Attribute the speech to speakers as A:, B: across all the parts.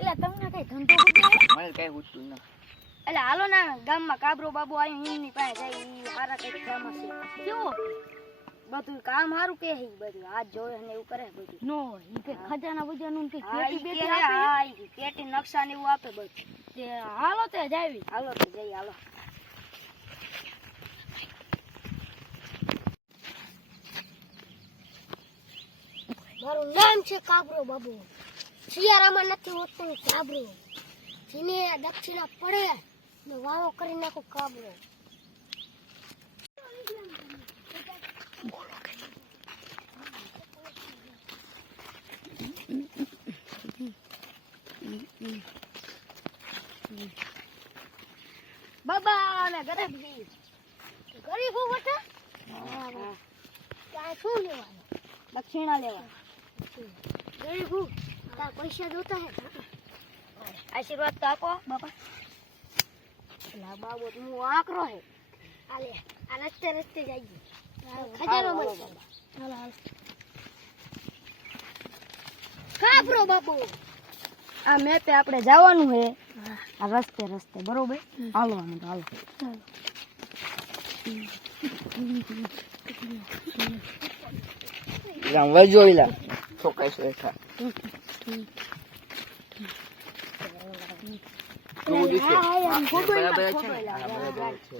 A: એટલે તમને કઈ ધંધો
B: મને કઈ ઉઠતું ના
A: એટલે હાલો ના ગામમાં કાબરો બાબુ આવી એમની પાસે જાય ઈ હારા કંઈક ફેમસ છે કેવો? બધું કામ સારું કે હે બધું? હાથ જોવે ને એવું કરે બધું. નો ઈ કે ખજાના બજાનું કે પેટી બેટી આપે? હા ઈ પેટી નકશા ને એવું આપે બધું. તે હાલો તે જાવી હાલો તે જઈ હાલો.
C: મારું નામ છે કાબરો બાબુ. શિયાળામાં નથી હોતું કાબરો જેને દક્ષિણા પડે ને વાવો કરી નાખો કાબરો
A: બાબા ને ગરીબ
C: ગરીબ હું બટા ક્યાં શું લેવાનું?
A: દક્ષિણા લેવા
C: ગરીબ હું? તાર પૈસા જોતા હે
A: આશીર્વાદ તો આપો. બાપા. લા બાબો હું આકરો હે.
C: આલે આ રસ્તે રસ્તે જઈએ ખજાનો મળશે. હાલ હાલ. કાપરો બાબુ.
A: આ મેપે આપણે જવાનું હે. આ રસ્તે રસ્તે બરોબર? હાલવાનું તો હાલો? હા, હા, આમ
B: હા,
A: ખોટું
B: બરાબર
A: એમ
B: છે ને?
A: ખોટું
B: હા,
A: એમ.
B: બરાબર છે.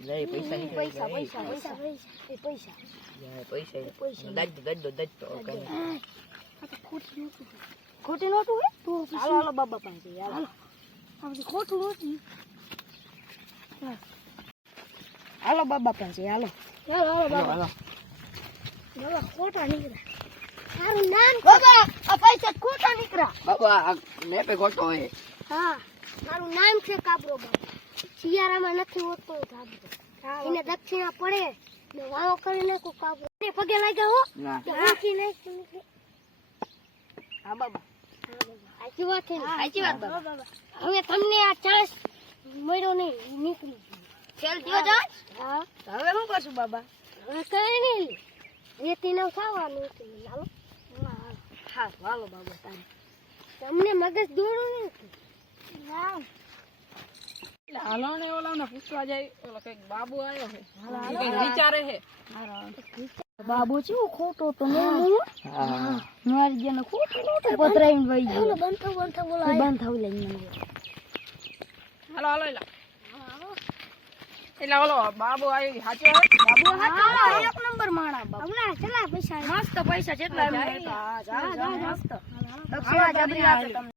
B: લે, પૈસા નીકળે
A: પૈસા
B: લે,
A: પૈસા
C: પૈસા
A: પૈસા
C: પૈસા એ પૈસા
B: લે, પૈસા
C: પૈસા.
B: દજ દો, દજ દો, દજ દો, કઈ નહીં.
C: આ તો
A: નોટું હાલો હાલો બાબા પાસે હાલો
C: ખોટું નહોતું
A: હાલો બાબા પાસે હાલો
C: હાલો
B: હાલો,
C: બાબા. બાબા ખોટા નીકળ્યા તારું નામ
A: બાબા આ પૈસા ખોટા નીકળ્યા.
B: બાબા આ મેપે ખોટો હોય.
C: હા મારું નામ છે કાબરો બાબા. શિયાળામાં નથી હોતો કાબરો. એને દક્ષિણા પડે. ને વાળો કરી નાખો કાબરો. એને પગે લાગ્યા હો?
B: ના.
C: નાખી
A: હા બાબા.
C: સાચી વાત છે
A: સાચી વાત બાબા.
C: હવે તમને આ ચાન્સ મળ્યો નહીં નીકળી
A: થયો
C: હા.
A: હવે શું કરશું બાબા?
C: હવે કઈ નહીં. રેતી ન ખાવાનું હતું. લાવો
A: હા વાલો બાબા તારે.
C: તમને મગજ દોડું નથી ના.
D: હાલો ને ઓલા ને પૂછવા જાય ઓલો કંઈક બાબુ આવ્યો છે
A: હાલો,
D: ઈ કંઈક વિચારે છે
A: બાબુ ચેવું ખોટો તો નહીં
B: હા.
A: મારી જેને ખોટું નહોતું પતરાઈને વહી ગયો.
C: બંધ બંધ
A: એ
C: બોલાય
A: બંધ થવું લઈને મને.
D: હાલો હાલો એલા એટલે ઓલો બાબુ આવ્યો સાચો
A: એક નંબર માણા બાબુ.
C: હમણાં ચલા પૈસા
A: મસ્ત પૈસા જેટલા એમ
D: જાય.
A: લેતા. હા, જા,
C: હા,
A: જા,
C: જા, જા.
A: મસ્ત દક્ષિણા જબરી આપે તમને.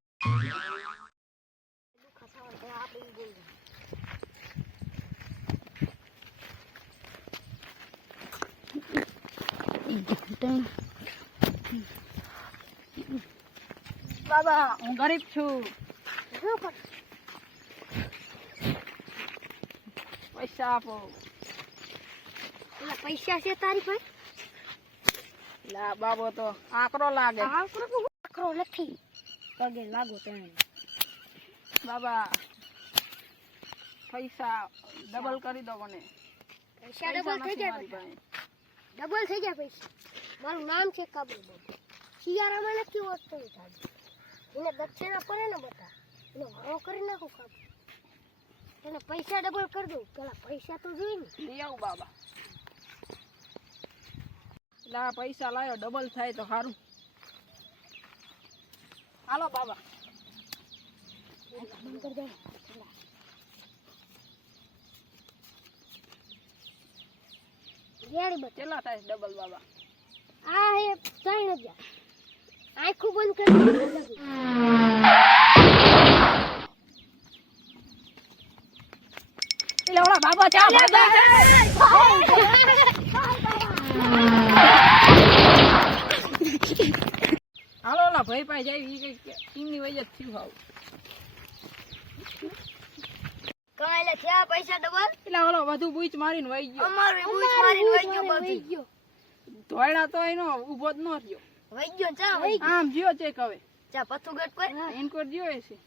D: બાબા હું ગરીબ છું.
C: શું કર
D: પૈસા આપો.
C: પૈસા છે તારી પાસે?
D: લા બાબો તો આકરો લાગે.
C: આકરો નથી.
A: પગે લાગો તેને
D: બાબા પૈસા ડબલ કરી દો મને.
C: પૈસા ડબલ થઈ જાય ડબલ થઈ જાય પૈસા. મારું નામ છે કાબુ બાબુ. શિયાળામાં નથી વસ્તુ થાય એને દક્ષિણા પડે ને બધા. એને વાળો કરી નાખું કાબુ એને પૈસા ડબલ કરી દઉં. પેલા પૈસા તો જોઈ ને.
D: બાબા. એટલે આ પૈસા લાવ્યો ડબલ થાય તો સારું હાલો બાબા. કેટલા થાય ડબલ બાબા?
C: આ હે ત્રણ હજાર. આંખું બંધ કરી
D: એટલે બાબા ચા ભાગા હાલો ઓલા ભાઈ પાસે જાય ઈ કઈ ટીમની વજે જ થયું હાવ
A: કમાયેલા થયા પૈસા ડબલ
D: એટલે ઓલો વધુ બૂચ મારીને વહી ગયો.
A: અમારે બૂચ મારીને વહી ગયો
C: વહી
A: બધું.
C: ગયો.
D: ધોયડા તો એનો ઊભો જ ન રહ્યો.
A: વહી ગયો ચા?
D: આમ જ્યો ચેક હવે.
A: ચા પથુગટ કોઈ પર?
D: એનકોટ જ્યો છે